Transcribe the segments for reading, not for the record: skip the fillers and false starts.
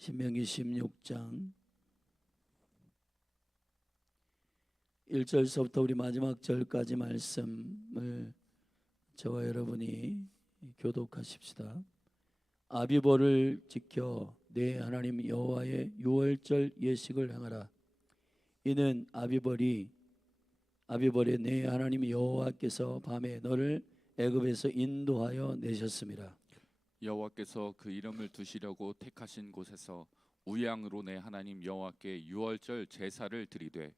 신명기 16장 1절서부터 우리 마지막 절까지 말씀을 저와 여러분이 교독하십시다. 아비보를 지켜 내 하나님 여호와의 유월절 예식을 행하라. 이는 아비벌에 내 하나님 여호와께서 밤에 너를 애굽에서 인도하여 내셨음이라. 여호와께서 그 이름을 두시려고 택하신 곳에서 우양으로 내 하나님 여호와께 유월절 제사를 드리되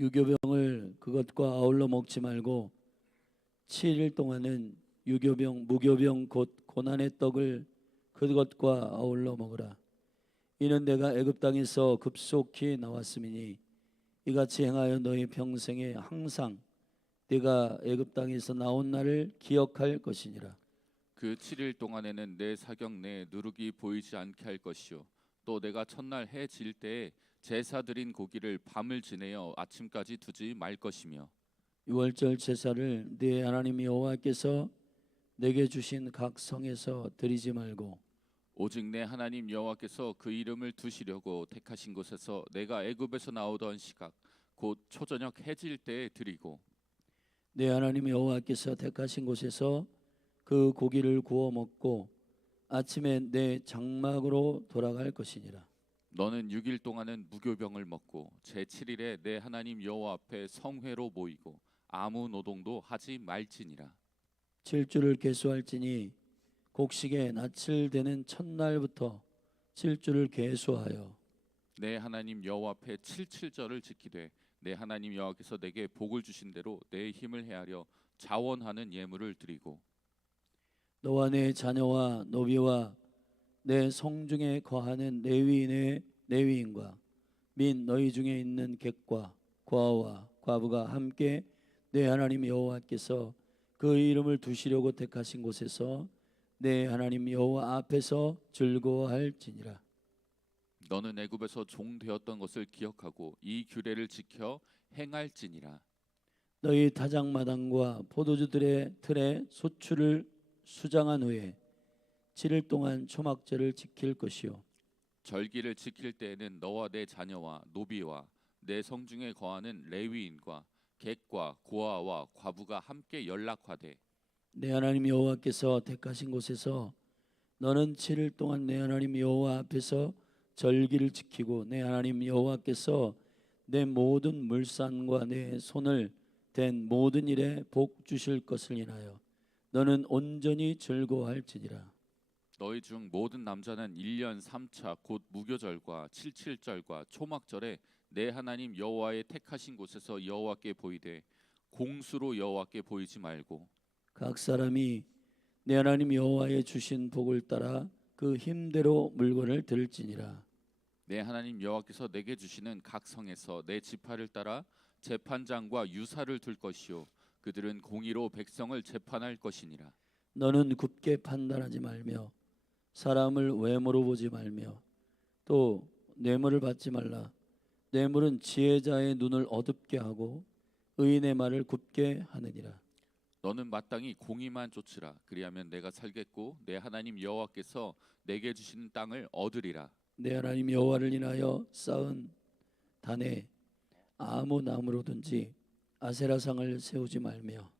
유교병을 그것과 아울러 먹지 말고 7일 동안은 무교병 곧 고난의 떡을 그것과 아울러 먹으라. 이는 내가 애굽 땅에서 급속히 나왔음이니 이같이 행하여 너희 평생에 항상 네가 애굽 땅에서 나온 날을 기억할 것이니라. 그 7일 동안에는 내 사경 내에 누룩이 보이지 않게 할 것이요 또 내가 첫날 해 질 때에 제사 드린 고기를 밤을 지내어 아침까지 두지 말 것이며 유월절 제사를 네 하나님 여호와께서 내게 주신 각 성에서 드리지 말고 오직 내 하나님 여호와께서 그 이름을 두시려고 택하신 곳에서 내가 애굽에서 나오던 시각 곧 초저녁 해질 때에 드리고 내 하나님 여호와께서 택하신 곳에서 그 고기를 구워 먹고 아침에 내 장막으로 돌아갈 것이니라. 너는 6일 동안은 무교병을 먹고 제7일에 내 하나님 여호와 앞에 성회로 모이고 아무 노동도 하지 말지니라. 7주를 계수할지니 곡식의 낯을 대는 첫날부터 7주를 계수하여 내 하나님 여호와 앞에 77절을 지키되 내 하나님 여호와께서 내게 복을 주신 대로 내 힘을 헤아려 자원하는 예물을 드리고 너와 내 자녀와 노비와 내 성중에 거하는 레위인과 및 너희 중에 있는 객과 과와 과부가 함께 내 하나님 여호와께서 그 이름을 두시려고 택하신 곳에서 내 하나님 여호와 앞에서 즐거워할지니라. 너는 애굽에서 종 되었던 것을 기억하고 이 규례를 지켜 행할지니라. 너희 타작마당과 포도주들의 틀에 소출을 수장한 후에 7일 동안 초막절을 지킬 것이요 절기를 지킬 때에는 너와 내 자녀와 노비와 내 성중에 거하는 레위인과 객과 고아와 과부가 함께 연락하되 내 하나님 여호와께서 택하신 곳에서 너는 7일 동안 내 하나님 여호와 앞에서 절기를 지키고 내 하나님 여호와께서 내 모든 물산과 내 손을 댄 모든 일에 복 주실 것을 인하여 너는 온전히 즐거워할지니라. 너희 중 모든 남자는 1년 3차 곧 무교절과 77절과 초막절에 내 하나님 여호와의 택하신 곳에서 여호와께 보이되 공수로 여호와께 보이지 말고 각 사람이 내 하나님 여호와의 주신 복을 따라 그 힘대로 물건을 들을지니라. 내 하나님 여호와께서 내게 주시는 각 성에서 내 지파를 따라 재판장과 유사를 둘 것이요 그들은 공의로 백성을 재판할 것이니라. 너는 굽게 판단하지 말며 사람을 외모로 보지 말며 또 뇌물을 받지 말라. 뇌물은 지혜자의 눈을 어둡게 하고 의인의 말을 굽게 하느니라. 너는 마땅히 공의만 쫓으라. 그리하면 내가 살겠고 내 하나님 여호와께서 내게 주시는 땅을 얻으리라. 내 하나님 여호와를 인하여 쌓은 단에 아무 나무로든지 아세라상을 세우지 말며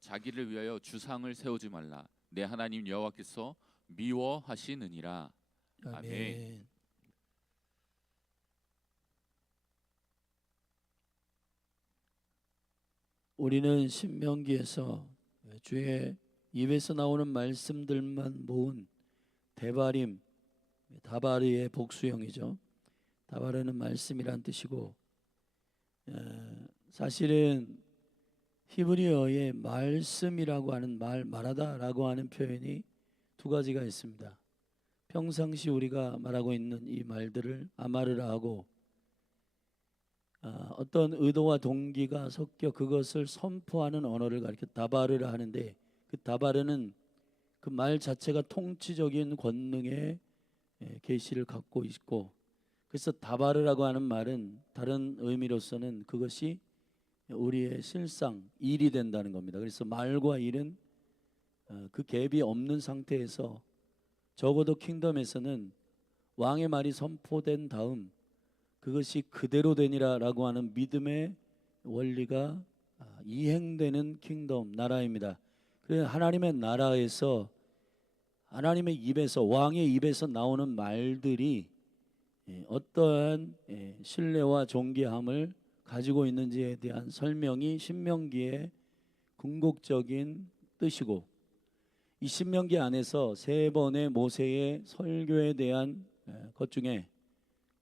자기를 위하여 주상을 세우지 말라. 내 하나님 여호와께서 미워하시느니라. 아멘. 우리는 신명기에서 주의 입에서 나오는 말씀들만 모은 데바림, 다바르의 복수형이죠. 다바르는 말씀이란 뜻이고 사실은 히브리어의 말씀이라고 하는 말하다라고 하는 표현이 두 가지가 있습니다. 평상시 우리가 말하고 있는 이 말들을 아마르라 하고 어떤 의도와 동기가 섞여 그것을 선포하는 언어를 가리켜 다바르라 하는데 그 다바르는 그 말 자체가 통치적인 권능의 계시를 갖고 있고 그래서 다바르라고 하는 말은 다른 의미로서는 그것이 우리의 실상 일이 된다는 겁니다. 그래서 말과 일은 그 갭이 없는 상태에서 적어도 킹덤에서는 왕의 말이 선포된 다음 그것이 그대로 되니라라고 하는 믿음의 원리가 이행되는 킹덤 나라입니다. 그래서 하나님의 나라에서 하나님의 입에서 왕의 입에서 나오는 말들이 어떠한 신뢰와 존귀함을 가지고 있는지에 대한 설명이 신명기의 궁극적인 뜻이고, 이 신명기 안에서 세 번의 모세의 설교에 대한 것 중에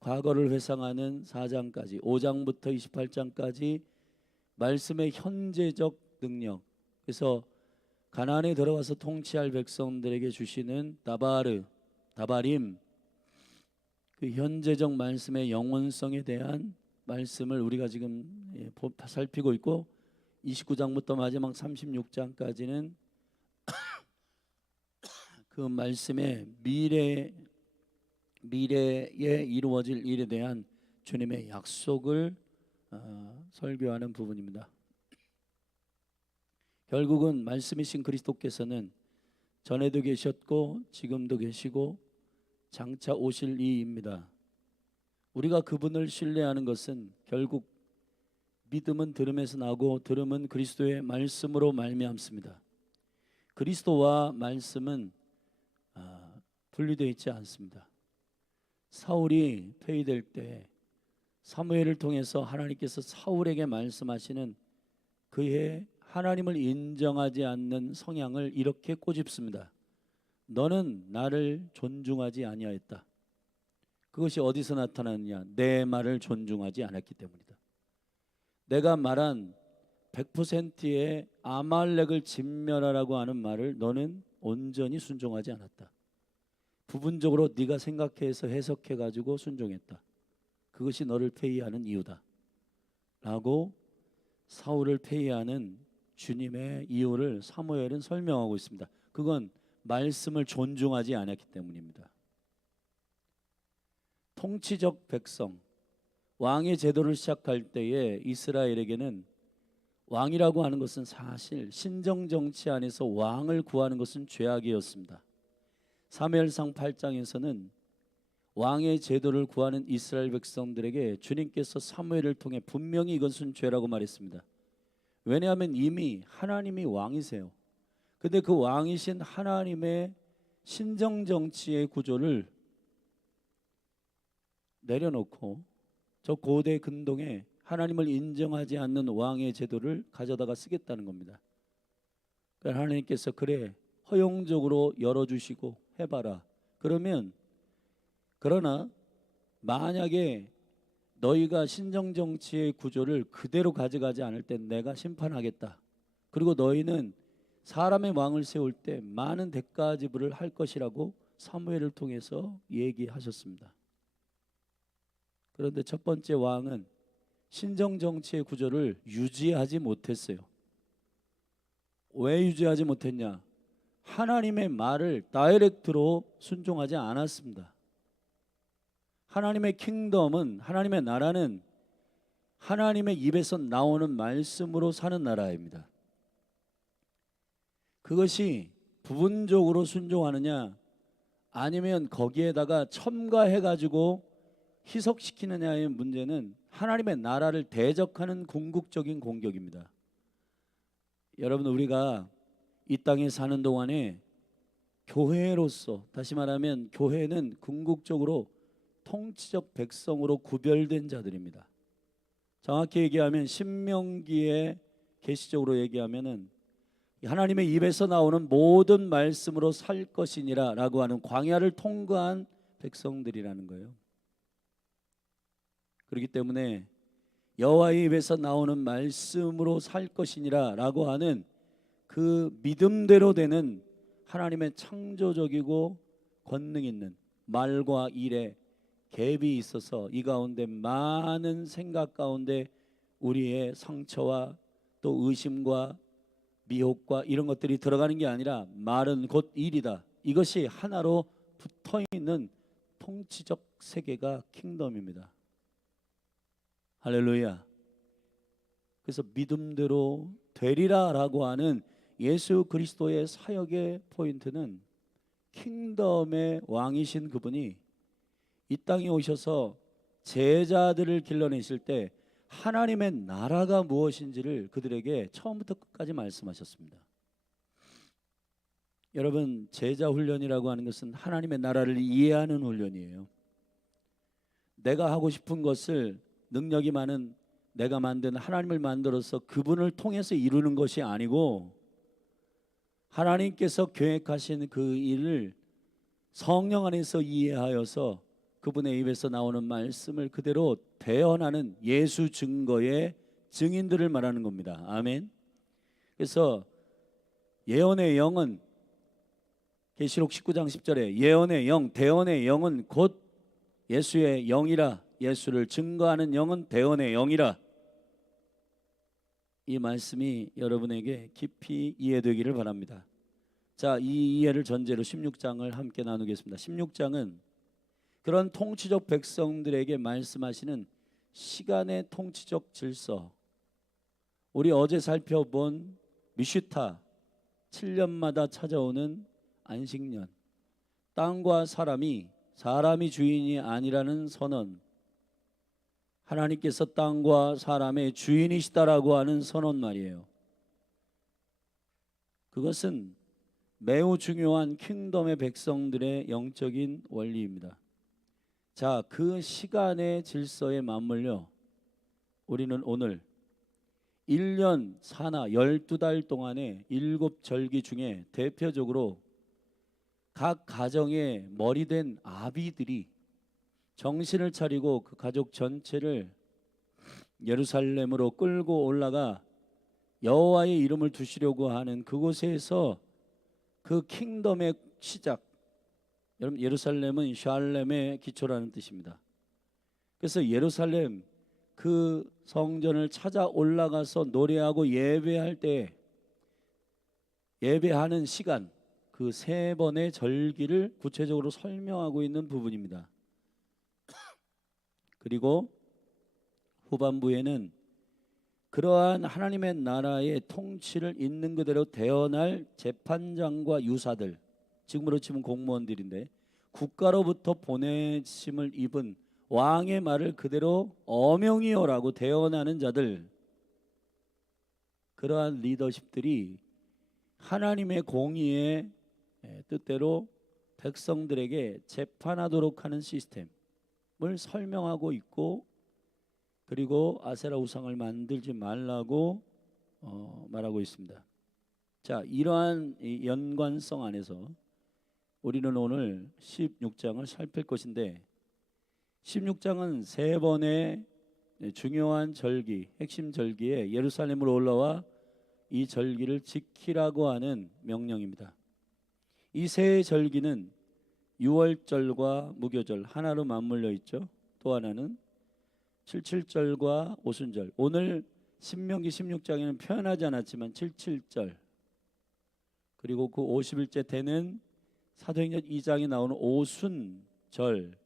과거를 회상하는 4장까지 5장부터 28장까지 말씀의 현재적 능력, 그래서 가나안에 들어가서 통치할 백성들에게 주시는 다바림, 그 현재적 말씀의 영원성에 대한 말씀을 우리가 지금 살피고 있고, 29장부터 마지막 36장까지는 그 말씀의 미래에 이루어질 일에 대한 주님의 약속을 설교하는 부분입니다. 결국은 말씀이신 그리스도께서는 전에도 계셨고 지금도 계시고 장차 오실 이입니다. 우리가 그분을 신뢰하는 것은 결국 믿음은 들음에서 나고 들음은 그리스도의 말씀으로 말미암습니다. 그리스도와 말씀은 분리되어 있지 않습니다. 사울이 폐위될 때 사무엘을 통해서 하나님께서 사울에게 말씀하시는 그의 하나님을 인정하지 않는 성향을 이렇게 꼬집습니다. 너는 나를 존중하지 아니하였다. 그것이 어디서 나타나느냐? 내 말을 존중하지 않았기 때문이다. 내가 말한 100%의 아말렉을 진멸하라고 하는 말을 너는 온전히 순종하지 않았다. 부분적으로 네가 생각해서 해석해 가지고 순종했다. 그것이 너를 폐위하는 이유다 라고 사울을 폐위하는 주님의 이유를 사무엘은 설명하고 있습니다. 그건 말씀을 존중하지 않았기 때문입니다. 통치적 백성, 왕의 제도를 시작할 때에 이스라엘에게는 왕이라고 하는 것은 사실 신정정치 안에서 왕을 구하는 것은 죄악이었습니다. 사무엘상 8장에서는 왕의 제도를 구하는 이스라엘 백성들에게 주님께서 사무엘을 통해 분명히 이것은 죄라고 말했습니다. 왜냐하면 이미 하나님이 왕이세요. 근데 그 왕이신 하나님의 신정정치의 구조를 내려놓고 저 고대 근동에 하나님을 인정하지 않는 왕의 제도를 가져다가 쓰겠다는 겁니다. 그러니까 하나님께서 그래 허용적으로 열어주시고 해봐라. 그러나 만약에 너희가 신정정치의 구조를 그대로 가져가지 않을 때 내가 심판하겠다. 그리고 너희는 사람의 왕을 세울 때 많은 대가 지불을 할 것이라고 사무엘을 통해서 얘기하셨습니다. 그런데 첫 번째 왕은 신정정치의 구조를 유지하지 못했어요. 왜 유지하지 못했냐? 하나님의 말을 다이렉트로 순종하지 않았습니다. 하나님의 킹덤은, 하나님의 나라는 하나님의 입에서 나오는 말씀으로 사는 나라입니다. 그것이 부분적으로 순종하느냐 아니면 거기에다가 첨가해가지고 희석시키느냐의 문제는 하나님의 나라를 대적하는 궁극적인 공격입니다. 여러분, 우리가 이 땅에 사는 동안에 교회로서, 다시 말하면 교회는 궁극적으로 통치적 백성으로 구별된 자들입니다. 정확히 얘기하면 신명기에 계시적으로 얘기하면은 하나님의 입에서 나오는 모든 말씀으로 살 것이니라 라고 하는 광야를 통과한 백성들이라는 거예요. 그렇기 때문에 여호와의 입에서 나오는 말씀으로 살 것이니라 라고 하는 그 믿음대로 되는 하나님의 창조적이고 권능 있는 말과 일에 갭이 있어서 이 가운데 많은 생각 가운데 우리의 상처와 또 의심과 미혹과 이런 것들이 들어가는 게 아니라 말은 곧 일이다. 이것이 하나로 붙어있는 통치적 세계가 킹덤입니다. 할렐루야. 그래서 믿음대로 되리라 라고 하는 예수 그리스도의 사역의 포인트는 킹덤의 왕이신 그분이 이 땅에 오셔서 제자들을 길러내실 때 하나님의 나라가 무엇인지를 그들에게 처음부터 끝까지 말씀하셨습니다. 여러분, 제자 훈련이라고 하는 것은 하나님의 나라를 이해하는 훈련이에요. 내가 하고 싶은 것을 능력이 많은 내가 만든 하나님을 만들어서 그분을 통해서 이루는 것이 아니고, 하나님께서 계획하신 그 일을 성령 안에서 이해하여서 그분의 입에서 나오는 말씀을 그대로 대언하는 예수 증거의 증인들을 말하는 겁니다. 아멘. 그래서 예언의 영은 계시록 19장 10절에 예언의 영, 대언의 영은 곧 예수의 영이라, 예수를 증거하는 영은 대언의 영이라. 이 말씀이 여러분에게 깊이 이해되기를 바랍니다. 자, 이 이해를 전제로 16장을 함께 나누겠습니다. 16장은 그런 통치적 백성들에게 말씀하시는 시간의 통치적 질서, 우리 어제 살펴본 미슈타, 7년마다 찾아오는 안식년, 땅과 사람이 주인이 아니라는 선언, 하나님께서 땅과 사람의 주인이시다라고 하는 선언 말이에요. 그것은 매우 중요한 킹덤의 백성들의 영적인 원리입니다. 자, 그 시간의 질서에 맞물려 우리는 오늘 1년 사나 12달 동안의 7절기 중에 대표적으로 각 가정의 머리된 아비들이 정신을 차리고 그 가족 전체를 예루살렘으로 끌고 올라가 여호와의 이름을 두시려고 하는 그곳에서 그 킹덤의 시작, 여러분 예루살렘은 샬렘의 기초라는 뜻입니다. 그래서 예루살렘 그 성전을 찾아 올라가서 노래하고 예배할 때 예배하는 시간, 그 3번의 절기를 구체적으로 설명하고 있는 부분입니다. 그리고 후반부에는 그러한 하나님의 나라의 통치를 있는 그대로 대언할 재판장과 유사들, 지금으로 치면 공무원들인데 국가로부터 보내심을 입은 왕의 말을 그대로 어명이요라고 대언하는 자들, 그러한 리더십들이 하나님의 공의의 뜻대로 백성들에게 재판하도록 하는 시스템을 설명하고 있고, 그리고 아세라 우상을 만들지 말라고 말하고 있습니다. 자, 이러한 연관성 안에서 우리는 오늘 16장을 살필 것인데, 16장은 3번의 중요한 절기, 핵심 절기에 예루살렘으로 올라와 이 절기를 지키라고 하는 명령입니다. 이 세 절기는 유월절과 무교절 하나로 맞물려 있죠. 또 하나는 77절과 오순절, 오늘 신명기 16장에는 표현하지 않았지만 77절, 그리고 그 50일째 되는 사도행전 2장에 나오는 오순절,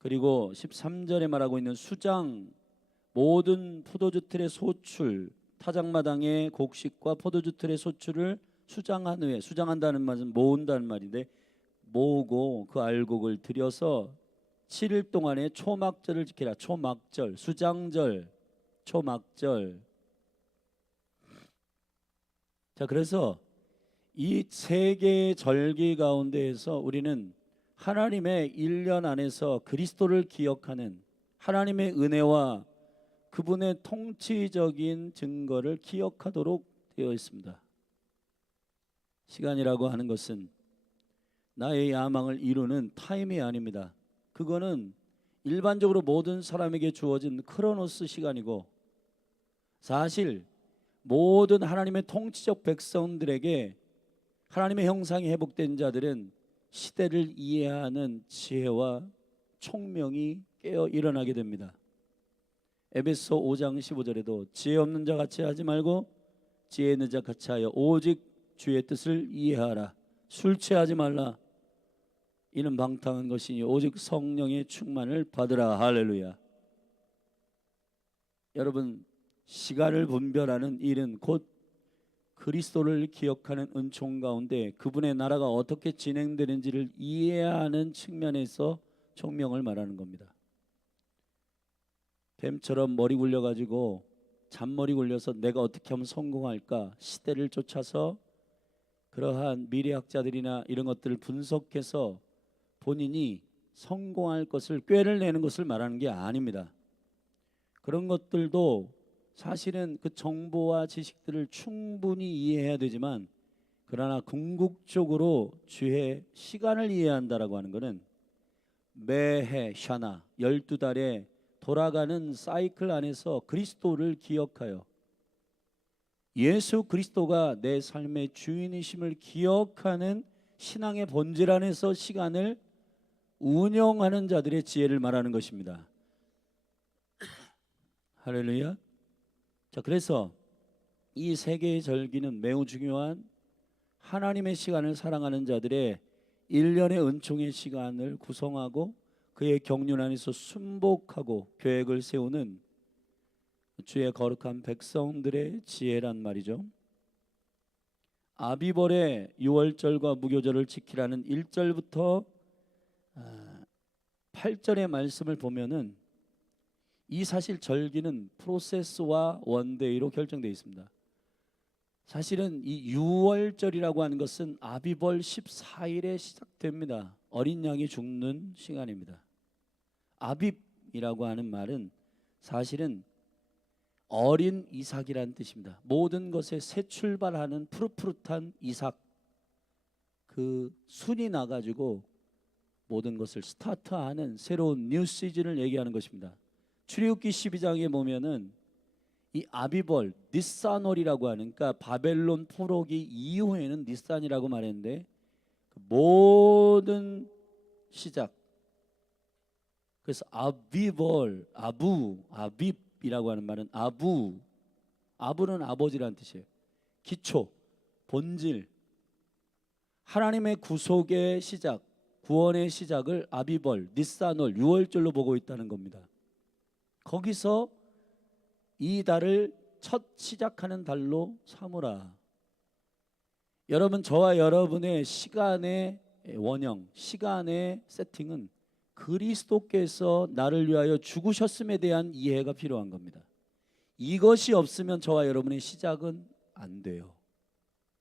그리고 13절에 말하고 있는 수장, 모든 포도주 틀의 소출, 타작마당의 곡식과 포도주 틀의 소출을 수장한 후에, 수장한다는 말은 모은다는 말인데, 모으고 그 알곡을 들여서 7일 동안의 초막절을 지키라. 초막절, 수장절, 초막절. 자, 그래서 이 3개의 절기 가운데에서 우리는 하나님의 1년 안에서 그리스도를 기억하는 하나님의 은혜와 그분의 통치적인 증거를 기억하도록 되어 있습니다. 시간이라고 하는 것은 나의 야망을 이루는 타임이 아닙니다. 그거는 일반적으로 모든 사람에게 주어진 크로노스 시간이고, 사실 모든 하나님의 통치적 백성들에게 하나님의 형상이 회복된 자들은 시대를 이해하는 지혜와 총명이 깨어 일어나게 됩니다. 에베소 5장 15절에도 지혜 없는 자 같이 하지 말고 지혜 있는 자 같이 하여 오직 주의 뜻을 이해하라. 술 취하지 말라. 이는 방탕한 것이니 오직 성령의 충만을 받으라. 할렐루야. 여러분, 시간을 분별하는 일은 곧 그리스도를 기억하는 은총 가운데 그분의 나라가 어떻게 진행되는지를 이해하는 측면에서 총명을 말하는 겁니다. 뱀처럼 머리 굴려가지고 잔머리 굴려서 내가 어떻게 하면 성공할까 시대를 쫓아서 그러한 미래학자들이나 이런 것들을 분석해서 본인이 성공할 것을 꾀를 내는 것을 말하는 게 아닙니다. 그런 것들도 사실은 그 정보와 지식들을 충분히 이해해야 되지만, 그러나 궁극적으로 주의 시간을 이해한다라고 하는 것은 매해 샤나 12달에 돌아가는 사이클 안에서 그리스도를 기억하여 예수 그리스도가 내 삶의 주인이심을 기억하는 신앙의 본질 안에서 시간을 운영하는 자들의 지혜를 말하는 것입니다. 할렐루야. 자, 그래서 이 세 개의 절기는 매우 중요한 하나님의 시간을 사랑하는 자들의 1년의 은총의 시간을 구성하고 그의 경륜 안에서 순복하고 계획을 세우는 주의 거룩한 백성들의 지혜란 말이죠. 아비벌의 유월절과 무교절을 지키라는 1절부터 8절의 말씀을 보면은 이 사실 절기는 프로세스와 원데이로 결정되어 있습니다. 사실은 이 유월절이라고 하는 것은 아비벌 14일에 시작됩니다. 어린 양이 죽는 시간입니다. 아빕이라고 하는 말은 사실은 어린 이삭이라는 뜻입니다. 모든 것에 새 출발하는 푸릇푸릇한 이삭, 그 순이 나가지고 모든 것을 스타트하는 새로운 뉴 시즌을 얘기하는 것입니다. 출애굽기 12장에 보면은 이 아비벌 니산월이라고 하는, 그러니까 바벨론 포로기 이후에는 니산이라고 말했는데 그 모든 시작, 그래서 아비벌, 아빕이라고 하는 말은 아부는 아버지라는 뜻이에요. 기초, 본질, 하나님의 구속의 시작, 구원의 시작을 아비벌, 니산월, 유월절로 보고 있다는 겁니다. 거기서 이 달을 첫 시작하는 달로 삼으라. 여러분, 저와 여러분의 시간의 원형, 시간의 세팅은 그리스도께서 나를 위하여 죽으셨음에 대한 이해가 필요한 겁니다. 이것이 없으면 저와 여러분의 시작은 안 돼요.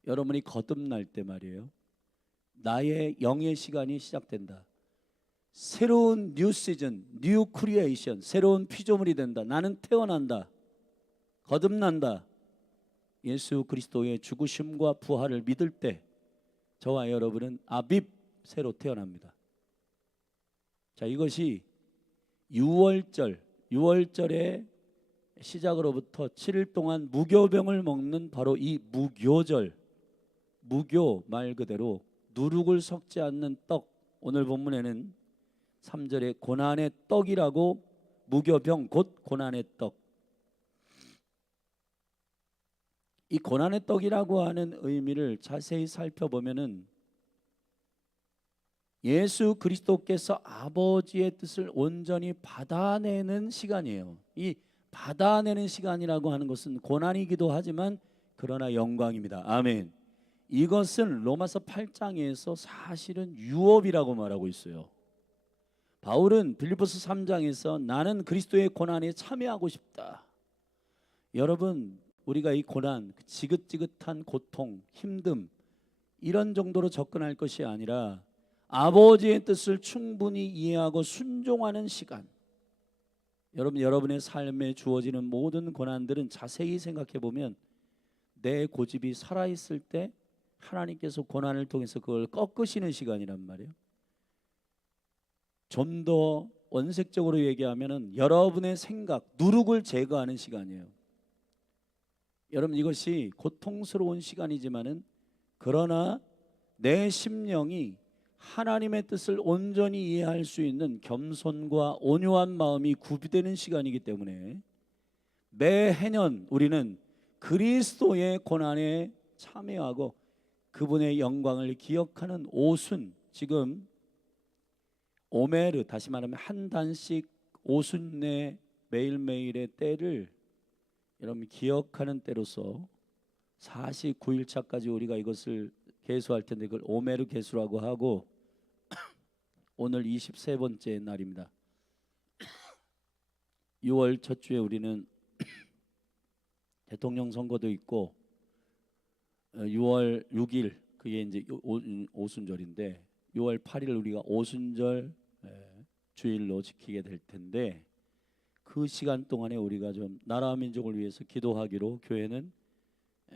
여러분이 거듭날 때 말이에요, 나의 영의 시간이 시작된다. 새로운 뉴 시즌, 뉴 크리에이션, 새로운 피조물이 된다. 나는 태어난다, 거듭난다. 예수 그리스도의 죽으심과 부활을 믿을 때 저와 여러분은 아빕, 새로 태어납니다. 자, 이것이 유월절의 시작으로부터 7일 동안 무교병을 먹는 바로 이 무교절, 무교 말 그대로 누룩을 섞지 않는 떡, 오늘 본문에는 3절에 고난의 떡이라고, 무교병 곧 고난의 떡, 이 고난의 떡이라고 하는 의미를 자세히 살펴보면은 예수 그리스도께서 아버지의 뜻을 온전히 받아내는 시간이에요. 이 받아내는 시간이라고 하는 것은 고난이기도 하지만 그러나 영광입니다. 아멘. 이것은 로마서 8장에서 사실은 유업이라고 말하고 있어요. 바울은 빌립보서 3장에서 나는 그리스도의 고난에 참여하고 싶다. 여러분, 우리가 이 고난, 지긋지긋한 고통, 힘듦 이런 정도로 접근할 것이 아니라 아버지의 뜻을 충분히 이해하고 순종하는 시간. 여러분, 여러분의 삶에 주어지는 모든 고난들은 자세히 생각해 보면 내 고집이 살아있을 때 하나님께서 고난을 통해서 그걸 꺾으시는 시간이란 말이에요. 좀 더 원색적으로 얘기하면은 여러분의 생각, 누룩을 제거하는 시간이에요. 여러분, 이것이 고통스러운 시간이지만은 그러나 내 심령이 하나님의 뜻을 온전히 이해할 수 있는 겸손과 온유한 마음이 구비되는 시간이기 때문에 매해년 우리는 그리스도의 고난에 참여하고 그분의 영광을 기억하는 오순, 지금 오메르, 다시 말하면 한 단씩 오순내 매일매일의 때를 여러분 기억하는 때로서 49일차까지 우리가 이것을 계수할 텐데 그걸 오메르 계수라고 하고 오늘 23번째 날입니다. 6월 첫 주에 우리는 대통령 선거도 있고 6월 6일 그게 이제 오순절인데 6월 8일 우리가 오순절 주일로 지키게 될 텐데 그 시간 동안에 우리가 좀 나라와 민족을 위해서 기도하기로 교회는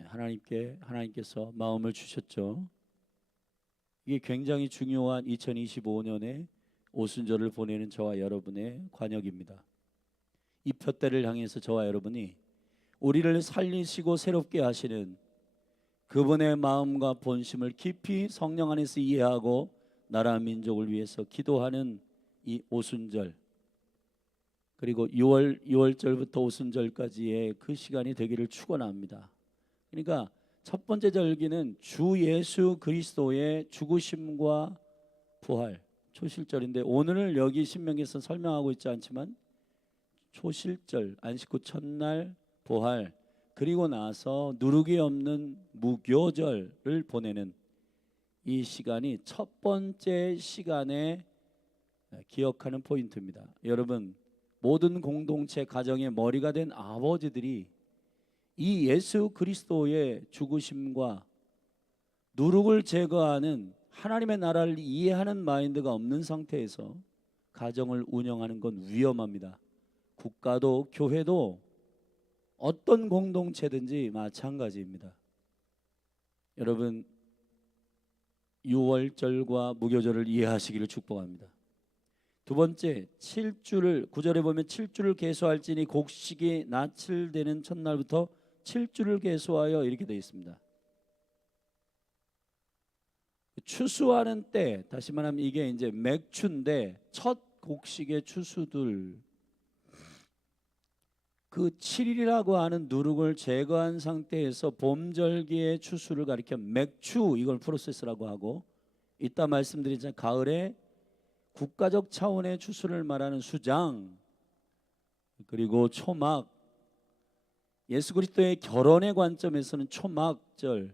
하나님께서 마음을 주셨죠. 이게 굉장히 중요한 2025년에 오순절을 보내는 저와 여러분의 관역입니다. 이 푯대를 향해서 저와 여러분이 우리를 살리시고 새롭게 하시는 그분의 마음과 본심을 깊이 성령 안에서 이해하고 나라 민족을 위해서 기도하는 이 오순절, 그리고 6월절부터 오순절까지의 그 시간이 되기를 축원합니다. 그러니까 첫 번째 절기는 주 예수 그리스도의 죽으심과 부활, 초실절인데 오늘은 여기 신명기에서 설명하고 있지 않지만 초실절, 안식 후 첫날 부활, 그리고 나서 누룩이 없는 무교절을 보내는 이 시간이 첫 번째 시간에 기억하는 포인트입니다. 여러분, 모든 공동체 가정의 머리가 된 아버지들이 이 예수 그리스도의 죽으심과 누룩을 제거하는 하나님의 나라를 이해하는 마인드가 없는 상태에서 가정을 운영하는 건 위험합니다. 국가도 교회도 어떤 공동체든지 마찬가지입니다. 여러분, 6월절과 무교절을 이해하시기를 축복합니다. 두 번째, 7주를 9절에 보면 7주를 계수할지니 곡식이 낯을 첫날부터 7주를 계수하여 이렇게 되어 있습니다. 추수하는 때, 다시 말하면 이게 이제 맥추인데 첫 곡식의 추수들, 그 7일이라고 하는 누룩을 제거한 상태에서 봄절기의 추수를 가리켜 맥추, 이걸 프로세스라고 하고, 이따 말씀드리자 가을에 국가적 차원의 추수를 말하는 수장, 그리고 초막, 예수 그리스도의 결혼의 관점에서는 초막절,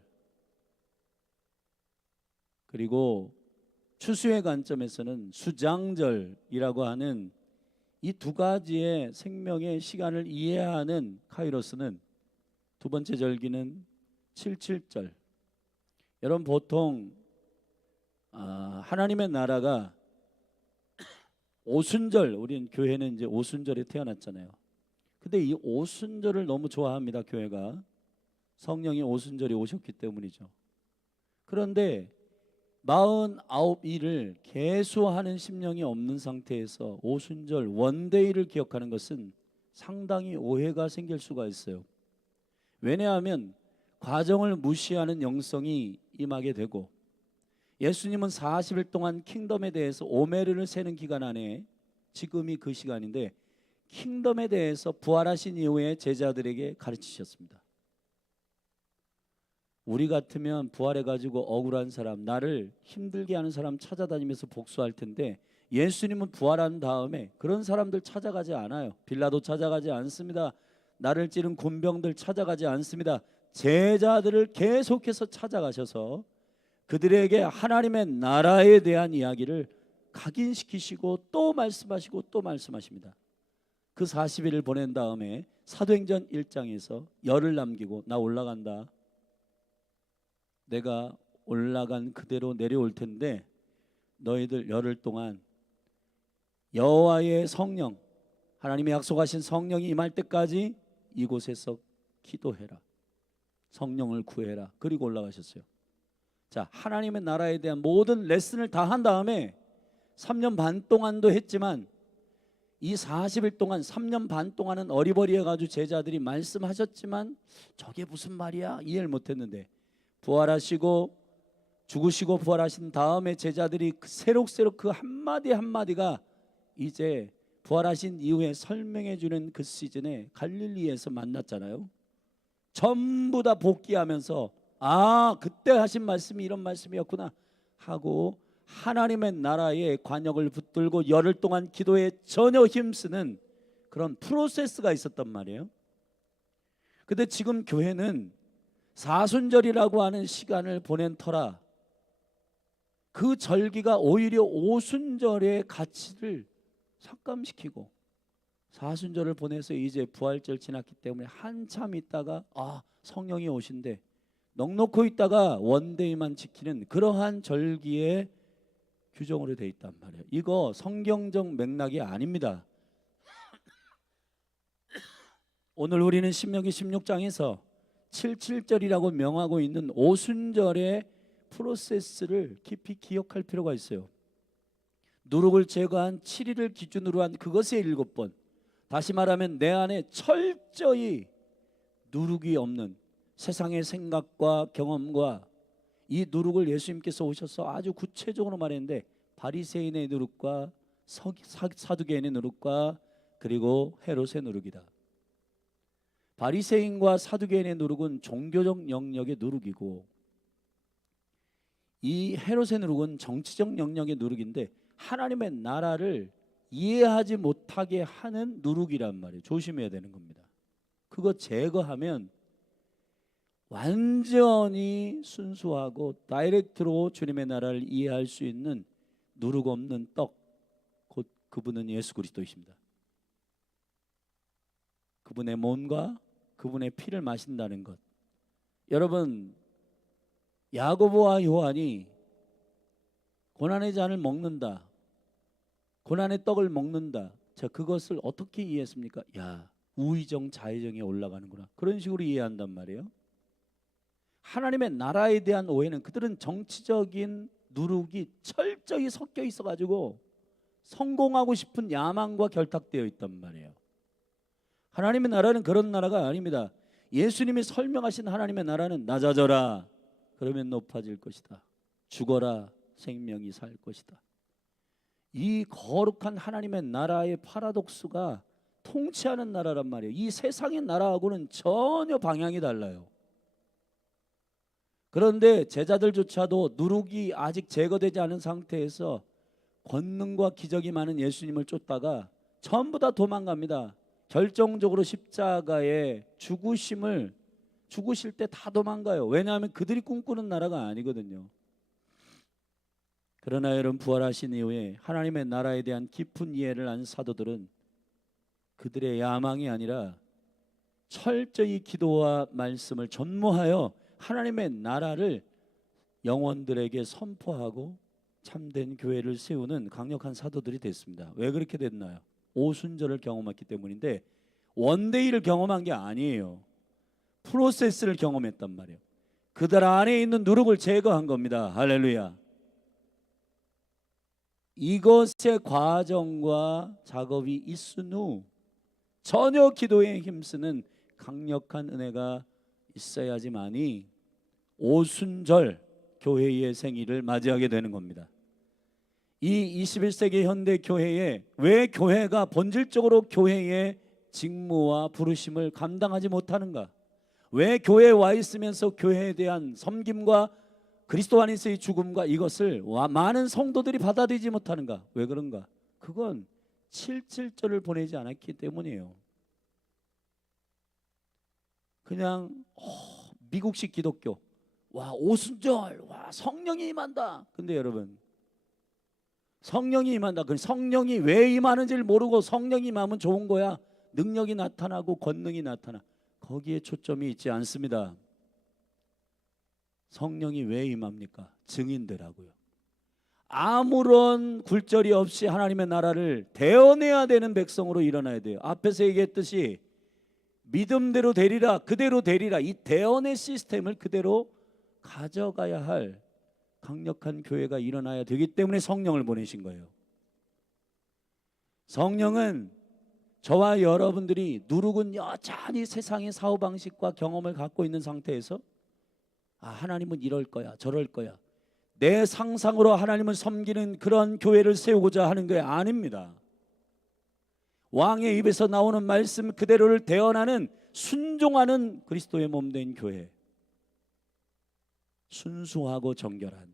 그리고 추수의 관점에서는 수장절이라고 하는 이 두 가지의 생명의 시간을 이해하는 카이로스는 두 번째 절기는 77절. 여러분, 보통 하나님의 나라가 오순절, 우리는 교회는 이제 오순절에 태어났잖아요. 근데 이 오순절을 너무 좋아합니다. 교회가 성령이 오순절에 오셨기 때문이죠. 그런데 49일을 계수하는 심령이 없는 상태에서 오순절 원데이를 기억하는 것은 상당히 오해가 생길 수가 있어요. 왜냐하면 과정을 무시하는 영성이 임하게 되고, 예수님은 40일 동안 킹덤에 대해서 오메르를 세는 기간 안에 지금이 그 시간인데 킹덤에 대해서 부활하신 이후에 제자들에게 가르치셨습니다. 우리 같으면 부활해가지고 억울한 사람, 나를 힘들게 하는 사람 찾아다니면서 복수할 텐데 예수님은 부활한 다음에 그런 사람들 찾아가지 않아요. 빌라도 찾아가지 않습니다. 나를 찌른 군병들 찾아가지 않습니다. 제자들을 계속해서 찾아가셔서 그들에게 하나님의 나라에 대한 이야기를 각인시키시고 또 말씀하시고 또 말씀하십니다. 그 40일을 보낸 다음에 사도행전 1장에서 열을 남기고 나 올라간다. 내가 올라간 그대로 내려올 텐데 너희들 열흘 동안 여호와의 성령, 하나님이 약속하신 성령이 임할 때까지 이곳에서 기도해라. 성령을 구해라. 그리고 올라가셨어요. 자, 하나님의 나라에 대한 모든 레슨을 다 한 다음에 3년 반 동안도 했지만 이 40일 동안 3년 반 동안은 어리버리해가지고 제자들이 말씀하셨지만 저게 무슨 말이야 이해를 못했는데 부활하시고 죽으시고 부활하신 다음에 제자들이 새록새록 그 한마디 한마디가 이제 부활하신 이후에 설명해 주는 그 시즌에 갈릴리에서 만났잖아요. 전부 다 복귀하면서 그때 하신 말씀이 이런 말씀이었구나 하고 하나님의 나라의 관역을 붙들고 열흘 동안 기도에 전혀 힘쓰는 그런 프로세스가 있었단 말이에요. 근데 지금 교회는 사순절이라고 하는 시간을 보낸 터라 그 절기가 오히려 오순절의 가치를 삭감시키고 사순절을 보내서 이제 부활절 지났기 때문에 한참 있다가 성령이 오신대 넉넉히 있다가 원데이만 지키는 그러한 절기의 규정으로 돼 있단 말이에요. 이거 성경적 맥락이 아닙니다. 오늘 우리는 신명기 16장에서 77절이라고 명하고 있는 오순절의 프로세스를 깊이 기억할 필요가 있어요. 누룩을 제거한 7일을 기준으로 한 그것의 7번, 다시 말하면 내 안에 철저히 누룩이 없는 세상의 생각과 경험과 이 누룩을 예수님께서 오셔서 아주 구체적으로 말했는데 바리새인의 누룩과 사두개인의 누룩과 그리고 헤롯의 누룩이다. 바리새인과 사두개인의 누룩은 종교적 영역의 누룩이고 이 헤롯의 누룩은 정치적 영역의 누룩인데 하나님의 나라를 이해하지 못하게 하는 누룩이란 말이에요. 조심해야 되는 겁니다. 그거 제거하면 완전히 순수하고 다이렉트로 주님의 나라를 이해할 수 있는 누룩 없는 떡, 곧 그분은 예수 그리스도이십니다. 그분의 몸과 그분의 피를 마신다는 것. 여러분, 야고보와 요한이 고난의 잔을 먹는다, 고난의 떡을 먹는다. 자, 그것을 어떻게 이해했습니까? 야, 우의정 자의정에 올라가는구나. 그런 식으로 이해한단 말이에요. 하나님의 나라에 대한 오해는 그들은 정치적인 누룩이 철저히 섞여 있어가지고 성공하고 싶은 야망과 결탁되어 있단 말이에요. 하나님의 나라는 그런 나라가 아닙니다. 예수님이 설명하신 하나님의 나라는 낮아져라 그러면 높아질 것이다, 죽어라 생명이 살 것이다. 이 거룩한 하나님의 나라의 파라독스가 통치하는 나라란 말이에요. 이 세상의 나라하고는 전혀 방향이 달라요. 그런데 제자들조차도 누룩이 아직 제거되지 않은 상태에서 권능과 기적이 많은 예수님을 쫓다가 전부 다 도망갑니다. 결정적으로 십자가에 죽으실 때 다 도망가요. 왜냐하면 그들이 꿈꾸는 나라가 아니거든요. 그러나 여러분, 부활하신 이후에 하나님의 나라에 대한 깊은 이해를 한 사도들은 그들의 야망이 아니라 철저히 기도와 말씀을 전무하여 하나님의 나라를 영혼들에게 선포하고 참된 교회를 세우는 강력한 사도들이 됐습니다. 왜 그렇게 됐나요? 오순절을 경험했기 때문인데 원데이를 경험한 게 아니에요. 프로세스를 경험했단 말이에요. 그들 안에 있는 누룩을 제거한 겁니다. 할렐루야. 이것의 과정과 작업이 있은 후 전혀 기도에 힘쓰는 강력한 은혜가 있어야지만이 오순절 교회의 생일을 맞이하게 되는 겁니다. 이 21세기 현대 교회에 왜 교회가 본질적으로 교회의 직무와 부르심을 감당하지 못하는가? 왜 교회에 와 있으면서 교회에 대한 섬김과 그리스도 안에서의 죽음과 이것을 많은 성도들이 받아들이지 못하는가? 왜 그런가? 그건 77절을 보내지 않았기 때문이에요. 그냥 미국식 기독교, 오순절, 성령이 임한다. 근데 여러분, 성령이 임한다. 그 성령이 왜 임하는지를 모르고 성령이 임하면 좋은 거야. 능력이 나타나고 권능이 나타나. 거기에 초점이 있지 않습니다. 성령이 왜 임합니까? 증인되라고요. 아무런 굴절이 없이 하나님의 나라를 대언해야 되는 백성으로 일어나야 돼요. 앞에서 얘기했듯이 믿음대로 되리라, 그대로 되리라, 이 대언의 시스템을 그대로 가져가야 할 강력한 교회가 일어나야 되기 때문에 성령을 보내신 거예요. 성령은 저와 여러분들이 누룩은 여전히 세상의 사고방식과 경험을 갖고 있는 상태에서 하나님은 이럴 거야 저럴 거야, 내 상상으로 하나님을 섬기는 그런 교회를 세우고자 하는 게 아닙니다. 왕의 입에서 나오는 말씀 그대로를 대언하는, 순종하는 그리스도의 몸된 교회, 순수하고 정결한.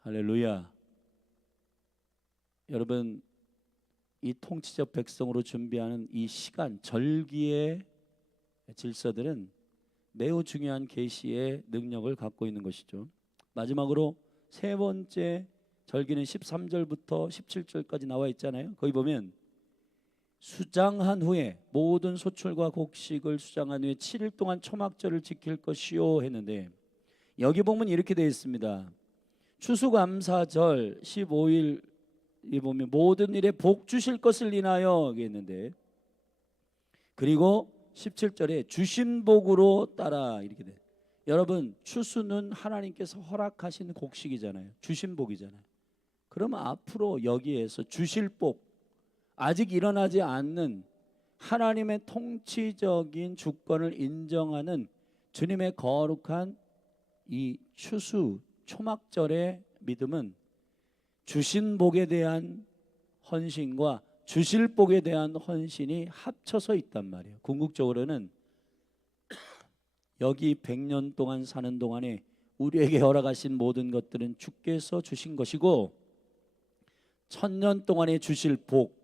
할렐루야. 여러분, 이 통치적 백성으로 준비하는 이 시간, 절기의 질서들은 매우 중요한 계시의 능력을 갖고 있는 것이죠. 마지막으로 세 번째 절기는 13절부터 17절까지 나와 있잖아요. 거기 보면 수장한 후에 모든 소출과 곡식을 수장한 후에 7일 동안 초막절을 지킬 것이요 했는데, 여기 보면 이렇게 되어 있습니다. 추수감사절 15일이 보면 모든 일에 복 주실 것을 인하여 했는데, 그리고 17절에 주신 복으로 따라 이렇게 돼. 여러분, 추수는 하나님께서 허락하신 곡식이잖아요. 주신 복이잖아요. 그러면 앞으로 여기에서 주실 복, 아직 일어나지 않는 하나님의 통치적인 주권을 인정하는 주님의 거룩한 이 추수 초막절의 믿음은 주신 복에 대한 헌신과 주실 복에 대한 헌신이 합쳐서 있단 말이에요. 궁극적으로는 여기 100년 동안 사는 동안에 우리에게 허락하신 모든 것들은 주께서 주신 것이고, 1000년 동안에 주실 복,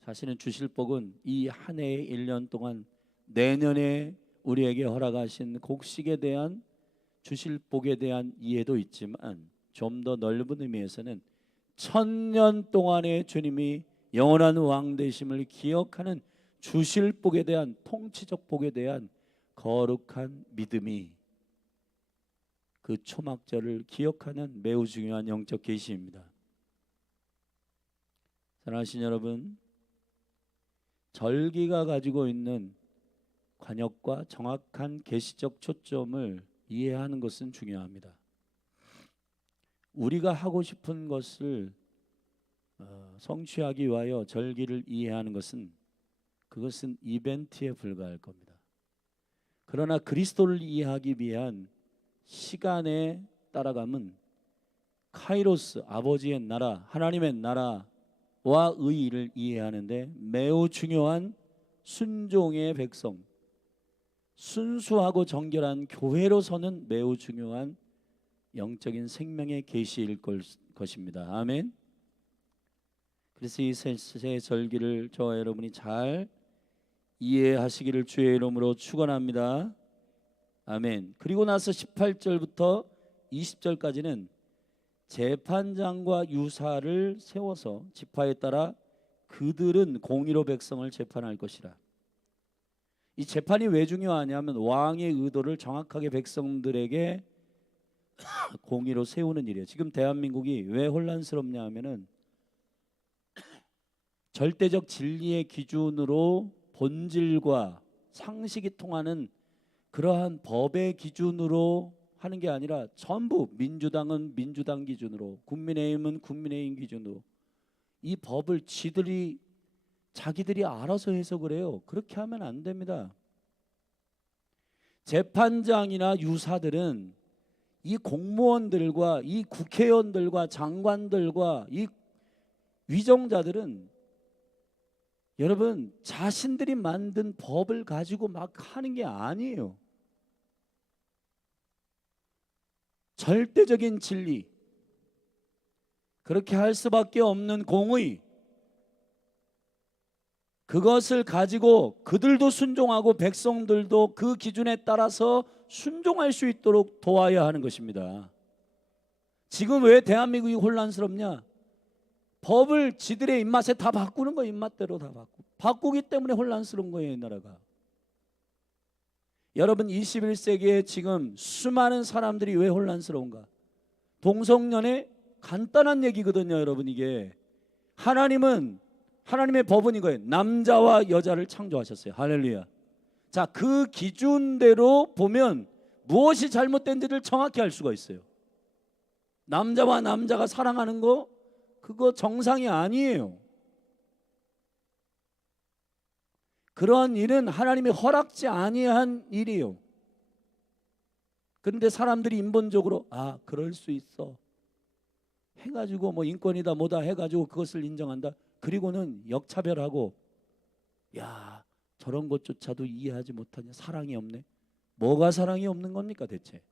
사실은 주실 복은 이 한 해의 1년 동안 내년에 우리에게 허락하신 곡식에 대한 주실 복에 대한 이해도 있지만, 좀 더 넓은 의미에서는 1000년 동안의 주님이 영원한 왕 되심을 기억하는 주실 복에 대한 통치적 복에 대한 거룩한 믿음이 그 초막절을 기억하는 매우 중요한 영적 계시입니다. 사랑하신 여러분, 절기가 가지고 있는 관역과 정확한 계시적 초점을 이해하는 것은 중요합니다. 우리가 하고 싶은 것을 성취하기 위하여 절기를 이해하는 것은, 그것은 이벤트에 불과할 겁니다. 그러나 그리스도를 이해하기 위한 시간의 따라감은 카이로스, 아버지의 나라, 하나님의 나라와 의의를 이해하는데 매우 중요한 순종의 백성, 순수하고 정결한 교회로서는 매우 중요한 영적인 생명의 계시일 것입니다. 아멘. 그래서 이 새 절기를 저와 여러분이 잘 이해하시기를 주의 이름으로 축원합니다. 아멘. 그리고 나서 18절부터 20절까지는 재판장과 유사를 세워서 지파에 따라 그들은 공의로 백성을 재판할 것이라. 이 재판이 왜 중요하냐면 왕의 의도를 정확하게 백성들에게 공의로 세우는 일이에요. 지금 대한민국이 왜 혼란스럽냐 하면은 절대적 진리의 기준으로 본질과 상식이 통하는 그러한 법의 기준으로 하는 게 아니라 전부 민주당은 민주당 기준으로, 국민의힘은 국민의힘 기준으로 이 법을 자기들이 알아서 해석을 해요. 그렇게 하면 안 됩니다. 재판장이나 유사들은 이 공무원들과 이 국회의원들과 장관들과 이 위정자들은 여러분 자신들이 만든 법을 가지고 막 하는 게 아니에요. 절대적인 진리, 그렇게 할 수밖에 없는 공의, 그것을 가지고 그들도 순종하고 백성들도 그 기준에 따라서 순종할 수 있도록 도와야 하는 것입니다. 지금 왜 대한민국이 혼란스럽냐? 법을 지들의 입맛에 다 바꾸는 거예요. 입맛대로 다 바꾸기 때문에 혼란스러운 거예요, 이 나라가. 여러분, 21세기에 지금 수많은 사람들이 왜 혼란스러운가? 동성연애 간단한 얘기거든요, 여러분. 이게 하나님의 법은 이거예요. 남자와 여자를 창조하셨어요. 할렐루야. 자, 그 기준대로 보면 무엇이 잘못된지를 정확히 알 수가 있어요. 남자와 남자가 사랑하는 거, 그거 정상이 아니에요. 그러한 일은 하나님이 허락지 아니한 일이에요. 그런데 사람들이 인본적으로 그럴 수 있어 해가지고 뭐 인권이다 뭐다 해가지고 그것을 인정한다. 그리고는 역차별하고, 야, 저런 것조차도 이해하지 못하냐, 사랑이 없네. 뭐가 사랑이 없는 겁니까 대체?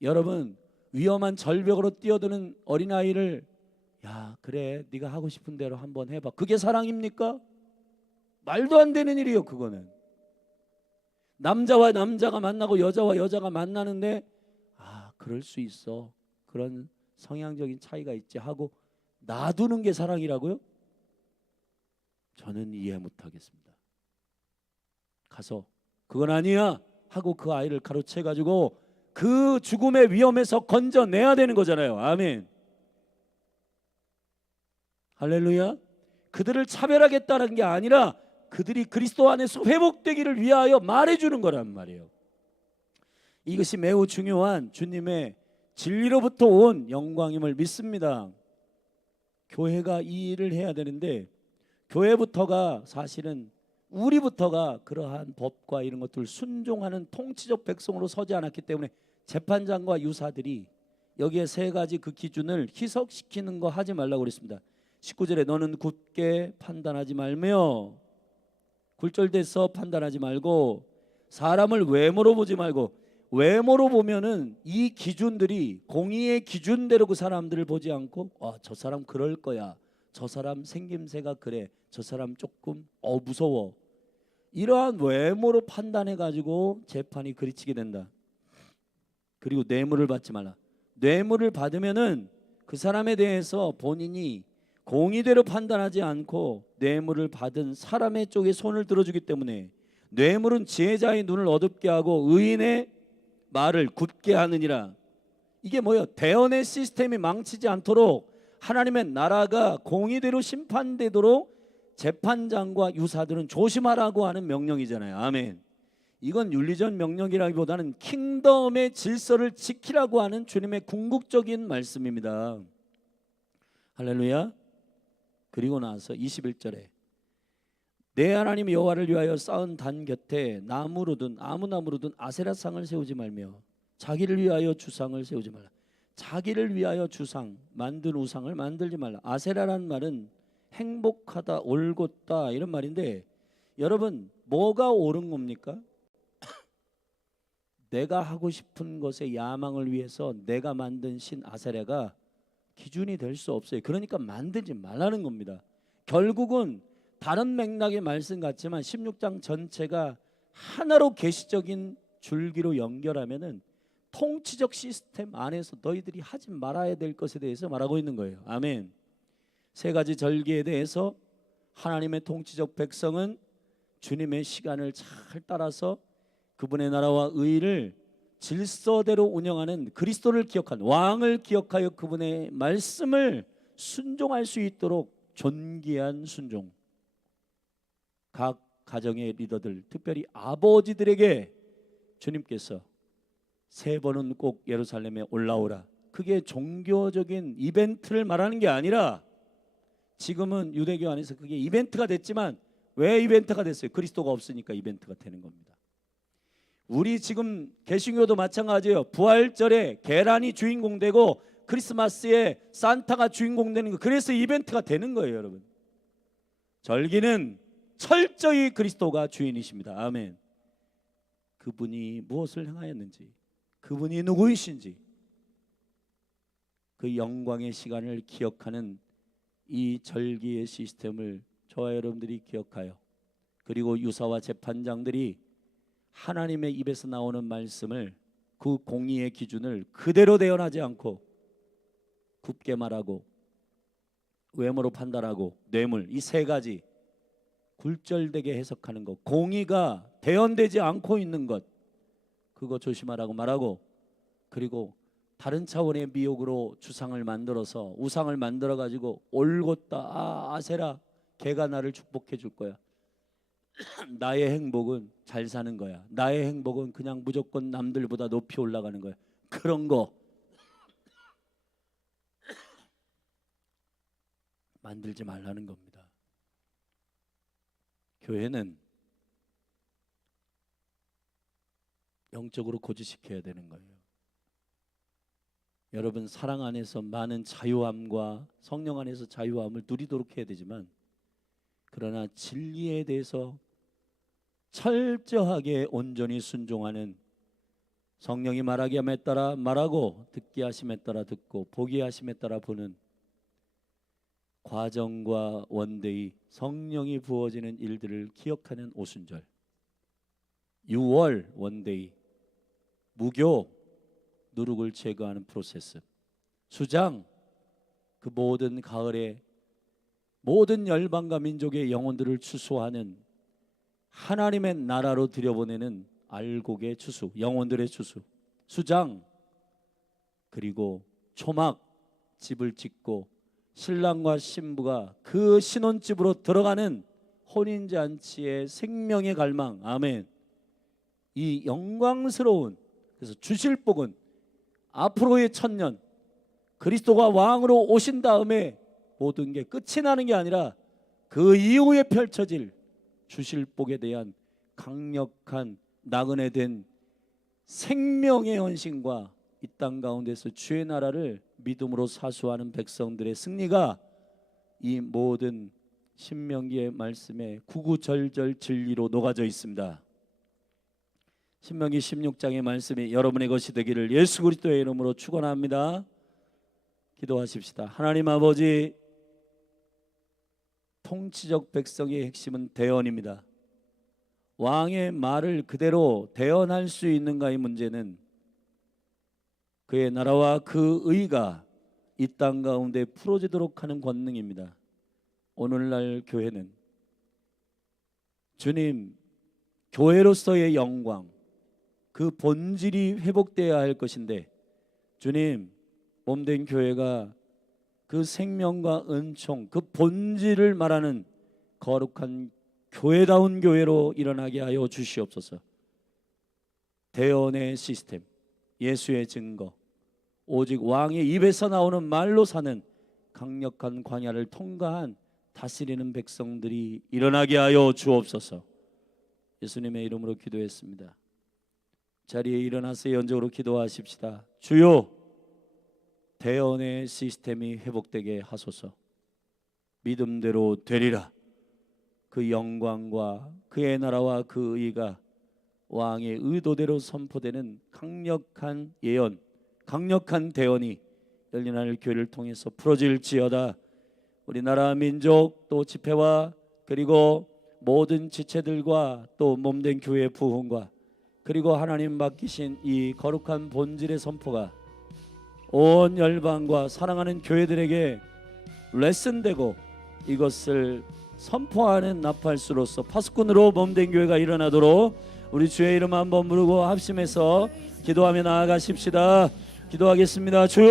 여러분, 위험한 절벽으로 뛰어드는 어린아이를 야, 그래, 네가 하고 싶은 대로 한번 해봐. 그게 사랑입니까? 말도 안 되는 일이에요. 그거는 남자와 남자가 만나고 여자와 여자가 만나는데 그럴 수 있어, 그런 성향적인 차이가 있지 하고 놔두는 게 사랑이라고요? 저는 이해 못하겠습니다. 가서 그건 아니야 하고 그 아이를 가로채 가지고 그 죽음의 위험에서 건져내야 되는 거잖아요. 아멘. 할렐루야. 그들을 차별하겠다는 게 아니라 그들이 그리스도 안에서 회복되기를 위하여 말해주는 거란 말이에요. 이것이 매우 중요한 주님의 진리로부터 온 영광임을 믿습니다. 교회가 이 일을 해야 되는데 교회부터가 사실은 우리부터가 그러한 법과 이런 것들을 순종하는 통치적 백성으로 서지 않았기 때문에 재판장과 유사들이 여기에 세 가지 그 기준을 희석시키는 거 하지 말라고 그랬습니다. 19절에 너는 굳게 판단하지 말며 굴절돼서 판단하지 말고 사람을 외모로 보지 말고 외모로 보면은 이 기준들이 공의의 기준대로 그 사람들을 보지 않고 저 사람 그럴 거야. 저 사람 생김새가 그래. 저 사람 조금 무서워. 이러한 외모로 판단해 가지고 재판이 그르치게 된다. 그리고 뇌물을 받지 말라. 뇌물을 받으면은 그 사람에 대해서 본인이 공의대로 판단하지 않고 뇌물을 받은 사람의 쪽에 손을 들어주기 때문에 뇌물은 지혜자의 눈을 어둡게 하고 의인의 말을 굳게 하느니라. 이게 뭐예요? 대언의 시스템이 망치지 않도록 하나님의 나라가 공의대로 심판되도록 재판장과 유사들은 조심하라고 하는 명령이잖아요. 아멘. 이건 윤리적 명령이라기보다는 킹덤의 질서를 지키라고 하는 주님의 궁극적인 말씀입니다. 할렐루야. 그리고 나서 21절에 내 하나님 여호와를 위하여 쌓은 단 곁에 나무로든 아무 나무로든 아세라상을 세우지 말며 자기를 위하여 주상을 세우지 말라. 자기를 위하여 주상, 만든 우상을 만들지 말라. 아세라란 말은 행복하다, 올곧다 이런 말인데 여러분 뭐가 옳은 겁니까? 내가 하고 싶은 것의 야망을 위해서 내가 만든 신 아세라가 기준이 될 수 없어요. 그러니까 만들지 말라는 겁니다. 결국은 다른 맥락의 말씀 같지만 16장 전체가 하나로 계시적인 줄기로 연결하면은 통치적 시스템 안에서 너희들이 하지 말아야 될 것에 대해서 말하고 있는 거예요. 아멘. 세 가지 절기에 대해서 하나님의 통치적 백성은 주님의 시간을 잘 따라서 그분의 나라와 의를 질서대로 운영하는 그리스도를 기억한 왕을 기억하여 그분의 말씀을 순종할 수 있도록 존귀한 순종. 각 가정의 리더들, 특별히 아버지들에게 주님께서 세 번은 꼭 예루살렘에 올라오라. 그게 종교적인 이벤트를 말하는 게 아니라 지금은 유대교 안에서 그게 이벤트가 됐지만 왜 이벤트가 됐어요? 그리스도가 없으니까 이벤트가 되는 겁니다. 우리 지금 개신교도 마찬가지예요. 부활절에 계란이 주인공 되고 크리스마스에 산타가 주인공 되는 거, 그래서 이벤트가 되는 거예요, 여러분. 절기는 철저히 그리스도가 주인이십니다. 아멘. 그분이 무엇을 행하였는지, 그분이 누구이신지, 그 영광의 시간을 기억하는 이 절기의 시스템을 저와 여러분들이 기억하여, 그리고 유사와 재판장들이 하나님의 입에서 나오는 말씀을, 그 공의의 기준을 그대로 대언하지 않고 굽게 말하고 외모로 판단하고 뇌물, 이 세 가지 굴절되게 해석하는 것, 공의가 대언되지 않고 있는 것, 그거 조심하라고 말하고, 그리고 다른 차원의 미혹으로 주상을 만들어서 우상을 만들어 가지고 올곧다, 아세라, 걔가 나를 축복해 줄 거야, 나의 행복은 잘 사는 거야, 나의 행복은 그냥 무조건 남들보다 높이 올라가는 거야, 그런 거 만들지 말라는 겁니다. 교회는 영적으로 고지시켜야 되는 거예요. 여러분, 사랑 안에서 많은 자유함과 성령 안에서 자유함을 누리도록 해야 되지만, 그러나 진리에 대해서 철저하게 온전히 순종하는, 성령이 말하기 함에 따라 말하고 듣게 하심에 따라 듣고 보게 하심에 따라 보는 과정과 원대히 성령이 부어지는 일들을 기억하는 오순절, 6월 원데이, 무교 누룩을 제거하는 프로세스, 수장, 그 모든 가을에 모든 열방과 민족의 영혼들을 추수하는 하나님의 나라로 들여보내는 알곡의 추수, 영혼들의 추수. 수장, 그리고 초막, 집을 짓고 신랑과 신부가 그 신혼집으로 들어가는 혼인잔치의 생명의 갈망. 아멘. 이 영광스러운, 그래서 주실 복은 앞으로의 천년 그리스도가 왕으로 오신 다음에 모든 게 끝이 나는 게 아니라 그 이후에 펼쳐질 주실 복에 대한 강력한 나그네 된 생명의 헌신과 이 땅 가운데서 주의 나라를 믿음으로 사수하는 백성들의 승리가 이 모든 신명기의 말씀에 구구절절 진리로 녹아져 있습니다. 신명기 16장의 말씀이 여러분의 것이 되기를 예수 그리스도의 이름으로 축원합니다. 기도하십시다. 하나님 아버지, 통치적 백성의 핵심은 대언입니다. 왕의 말을 그대로 대언할 수 있는가의 문제는 그의 나라와 그 의가 이 땅 가운데 풀어지도록 하는 권능입니다. 오늘날 교회는 주님, 교회로서의 영광, 그 본질이 회복되어야 할 것인데, 주님, 몸된 교회가 그 생명과 은총, 그 본질을 말하는 거룩한 교회다운 교회로 일어나게 하여 주시옵소서. 대언의 시스템, 예수의 증거, 오직 왕의 입에서 나오는 말로 사는 강력한 광야를 통과한 다스리는 백성들이 일어나게 하여 주옵소서. 예수님의 이름으로 기도했습니다. 자리에 일어나서 연적으로 기도하십시다. 주여, 대언의 시스템이 회복되게 하소서. 믿음대로 되리라. 그 영광과 그의 나라와 그 의가 왕의 의도대로 선포되는 강력한 예언, 강력한 대언이 열린하늘 교회를 통해서 풀어질지어다. 우리나라 민족 또 집회와 그리고 모든 지체들과 또 몸된 교회의 부흥과 그리고 하나님 맡기신 이 거룩한 본질의 선포가 온 열방과 사랑하는 교회들에게 레슨되고 이것을 선포하는 나팔수로서 파수꾼으로 몸된 교회가 일어나도록 우리 주의 이름 한번 부르고 합심해서 기도하며 나아가십시다. 기도하겠습니다. 주여,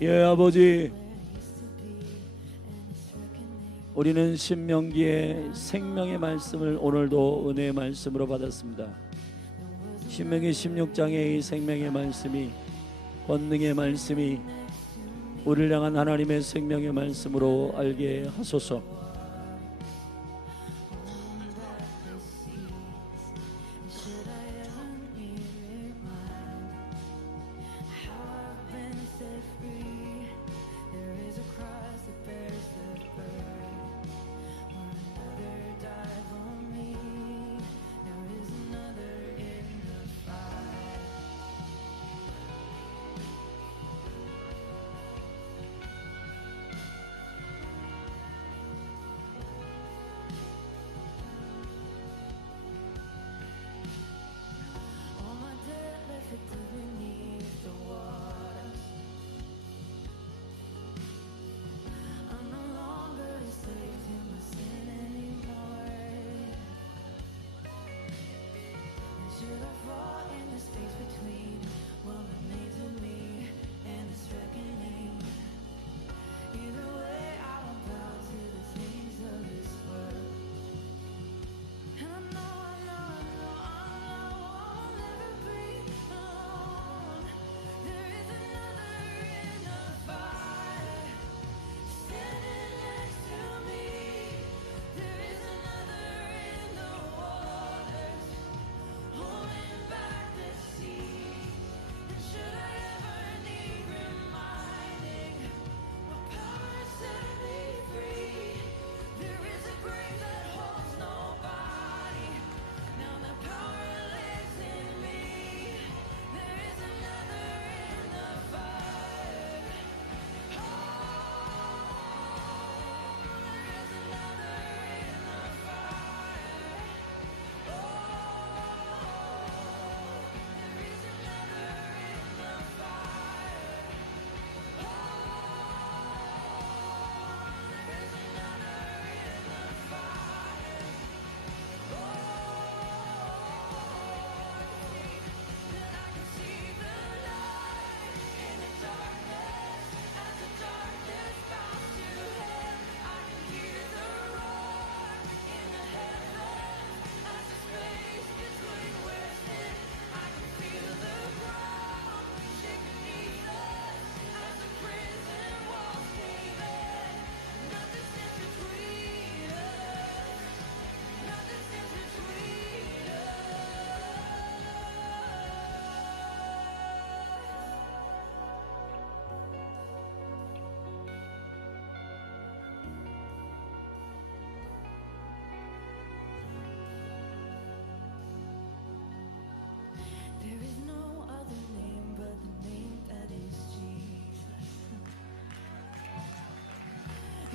예, 아버지, 우리는 신명기의 생명의 말씀을 오늘도 은혜의 말씀으로 받았습니다. 신명기 16장의 이 생명의 말씀이, 권능의 말씀이 우리를 향한 하나님의 생명의 말씀으로 알게 하소서.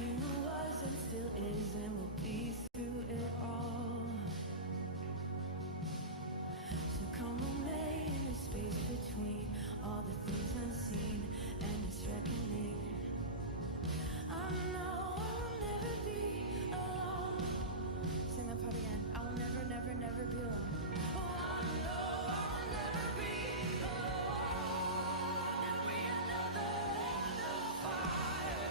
who was and still is and will be through it all. So come on, lay in the space between all the things unseen and this reckoning. I know I will never be alone. Sing that part again. I will never, never, never be alone. Oh, I know I will never be alone. There'll be another in the fire,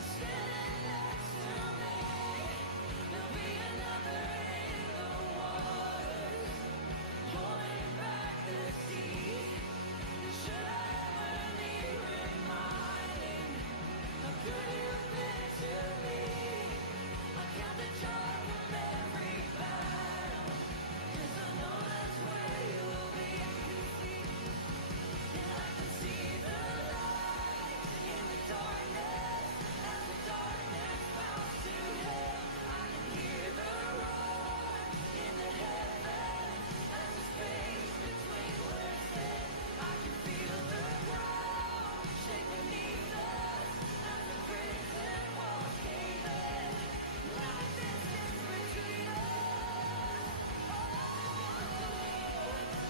standing next to me. There'll be another in the waters, holding back the sea. Should I ever need reminding how good you've been to me? I count the joy from every battle, 'cause I know that's where you will be. And I can see the light in the darkness, as the darkness bows to hell. I can hear the roar in the heavens, as the space between lifted. I can feel the ground shake beneath us, as the prison walls cave in. Not a distance between us. Oh,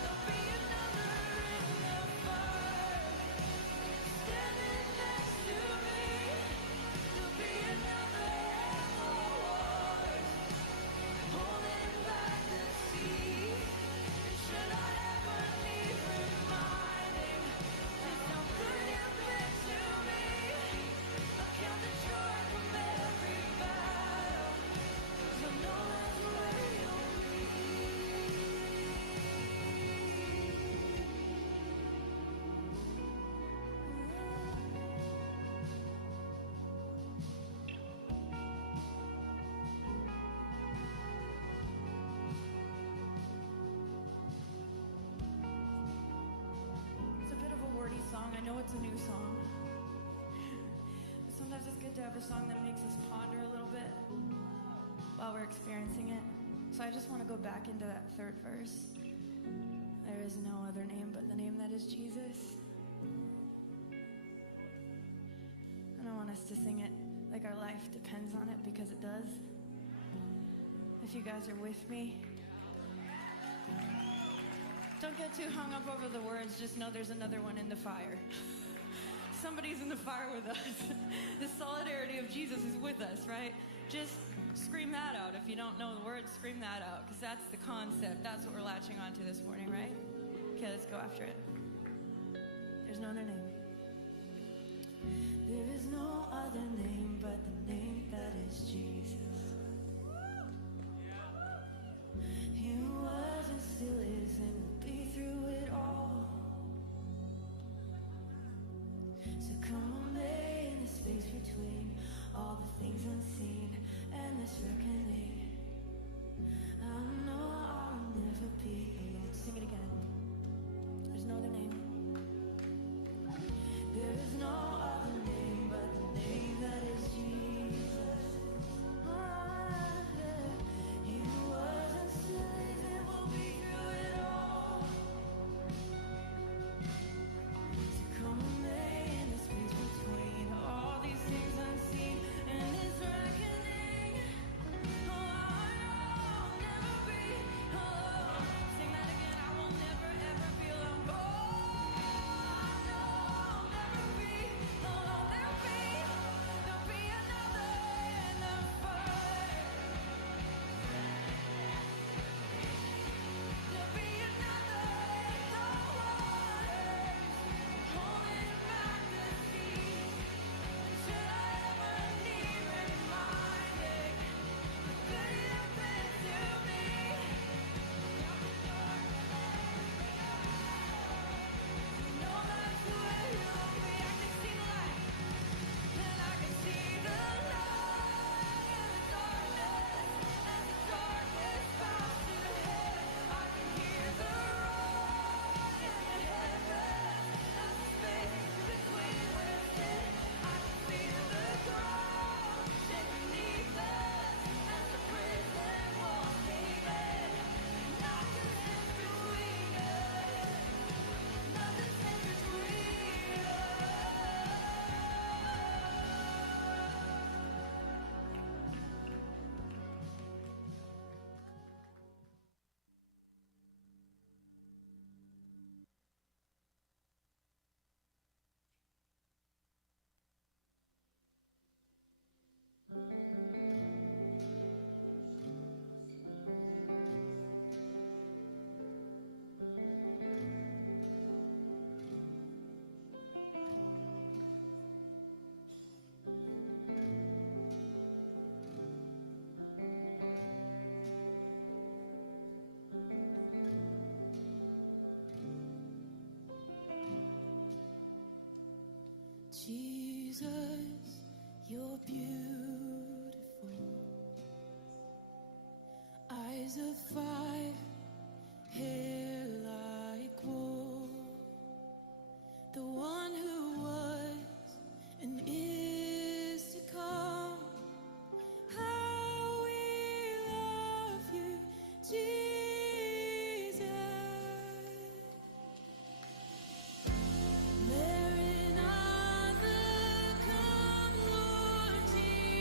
there'll be another in the fire, standing next to me. There'll be another in the waters, holding back the sea. And should I ever need reminding just how good you've been to me, I count the joy from every battle, 'cause I know that's where you'll be. It's a bit of a wordy song. I know it's a new song. But sometimes it's good to have a song that makes us ponder a little bit while we're experiencing it. So I just want to go back into that third verse. There is no other name but the name that is Jesus. And I want us to sing it like our life depends on it, because it does. If you guys are with me, don't get too hung up over the words. Just know there's another one in the fire. Somebody's in the fire with us. The solidarity of Jesus is with us, right? Just scream that out. If you don't know the words, scream that out, because that's the concept. That's what we're latching onto this morning, right? Okay, let's go after it. There's no other name. There is no other name but the name that is Jesus. He who was and still is and will be through it all. So come on, lay in the space between all the things unseen and this reckoning. I know I'll never be alone. Sing it again. There's no other name. There is no other name but the name that is Jesus, you're beautiful. Eyes of fire, hair like wool. The one who was and is to come. How we love you, Jesus. There in other come, Lord Jesus.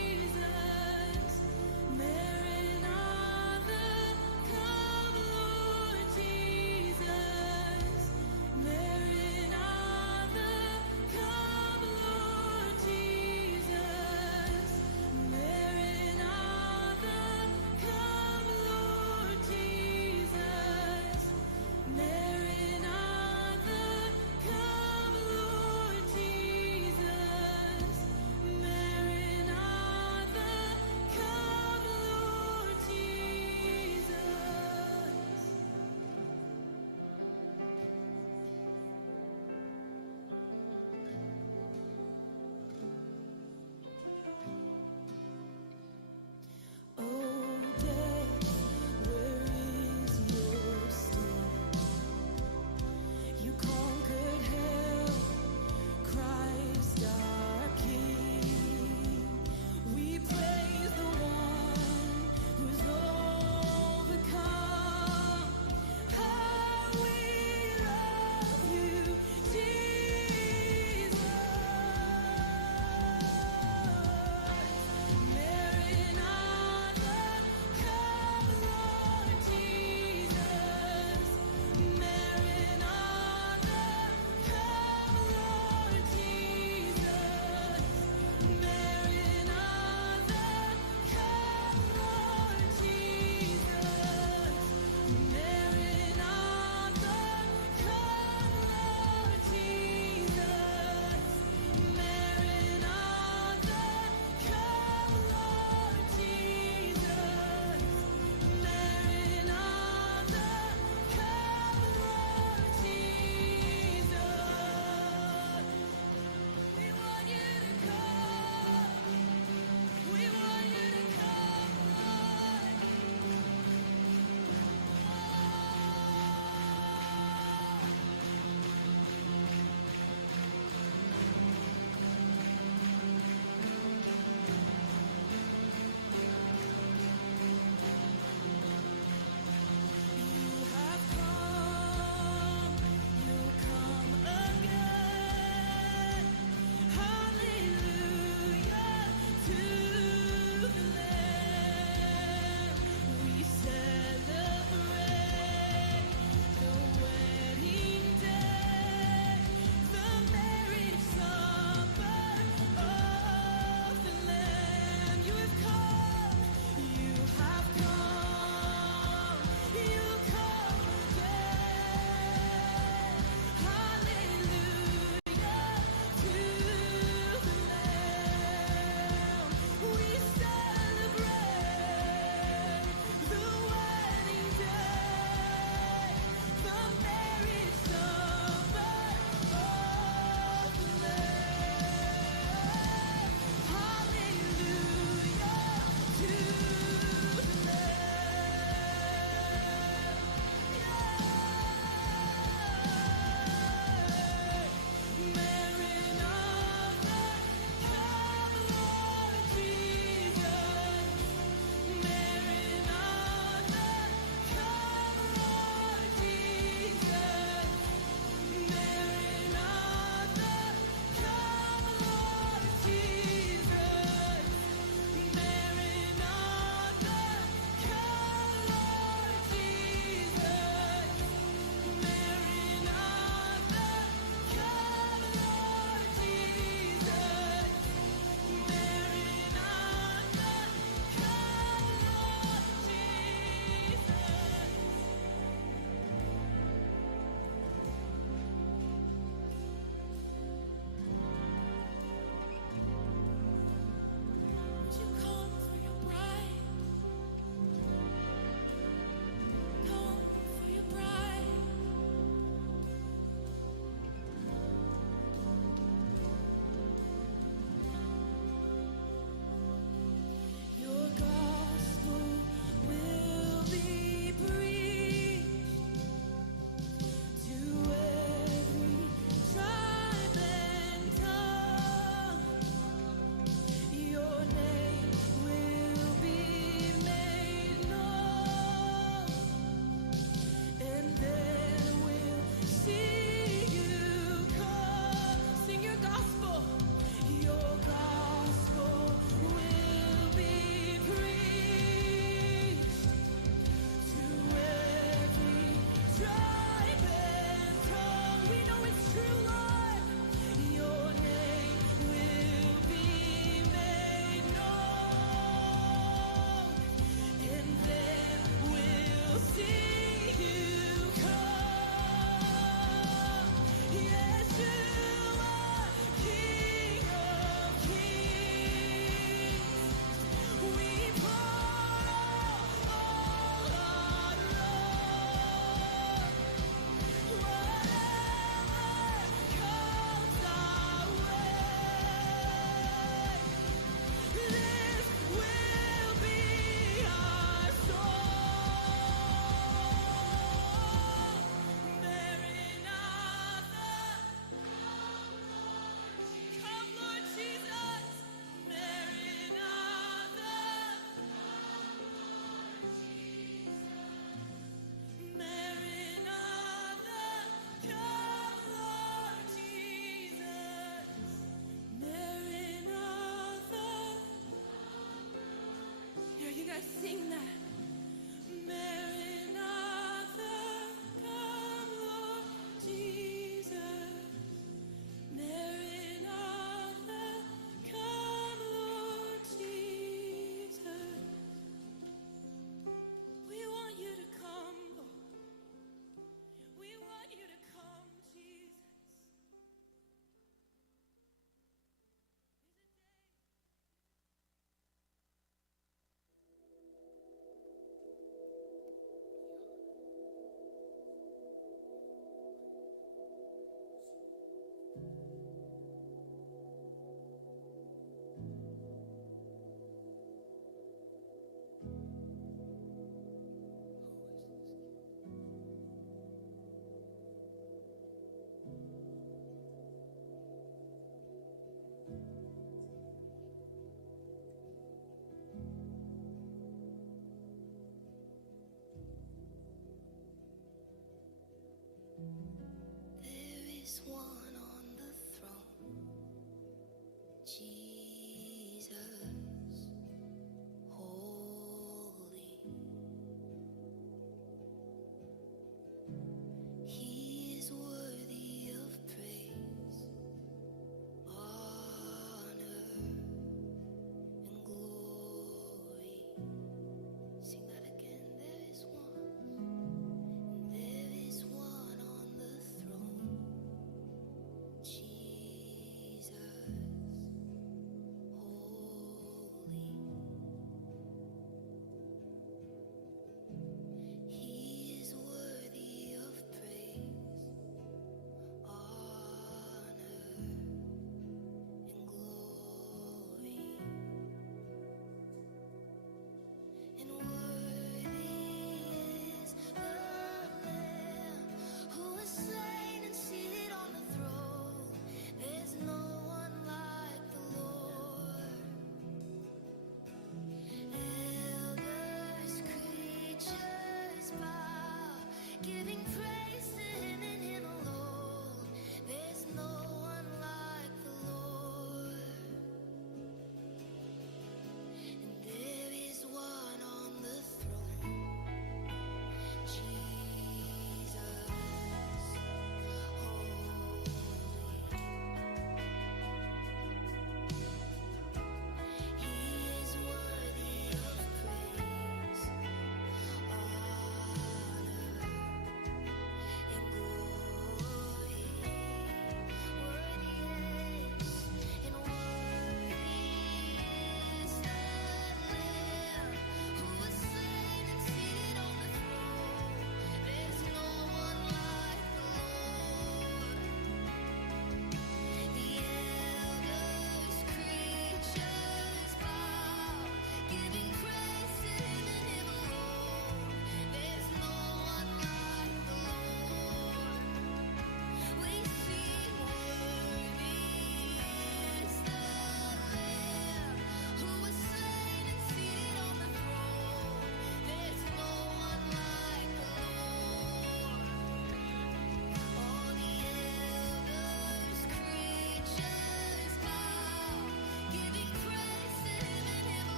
sing that.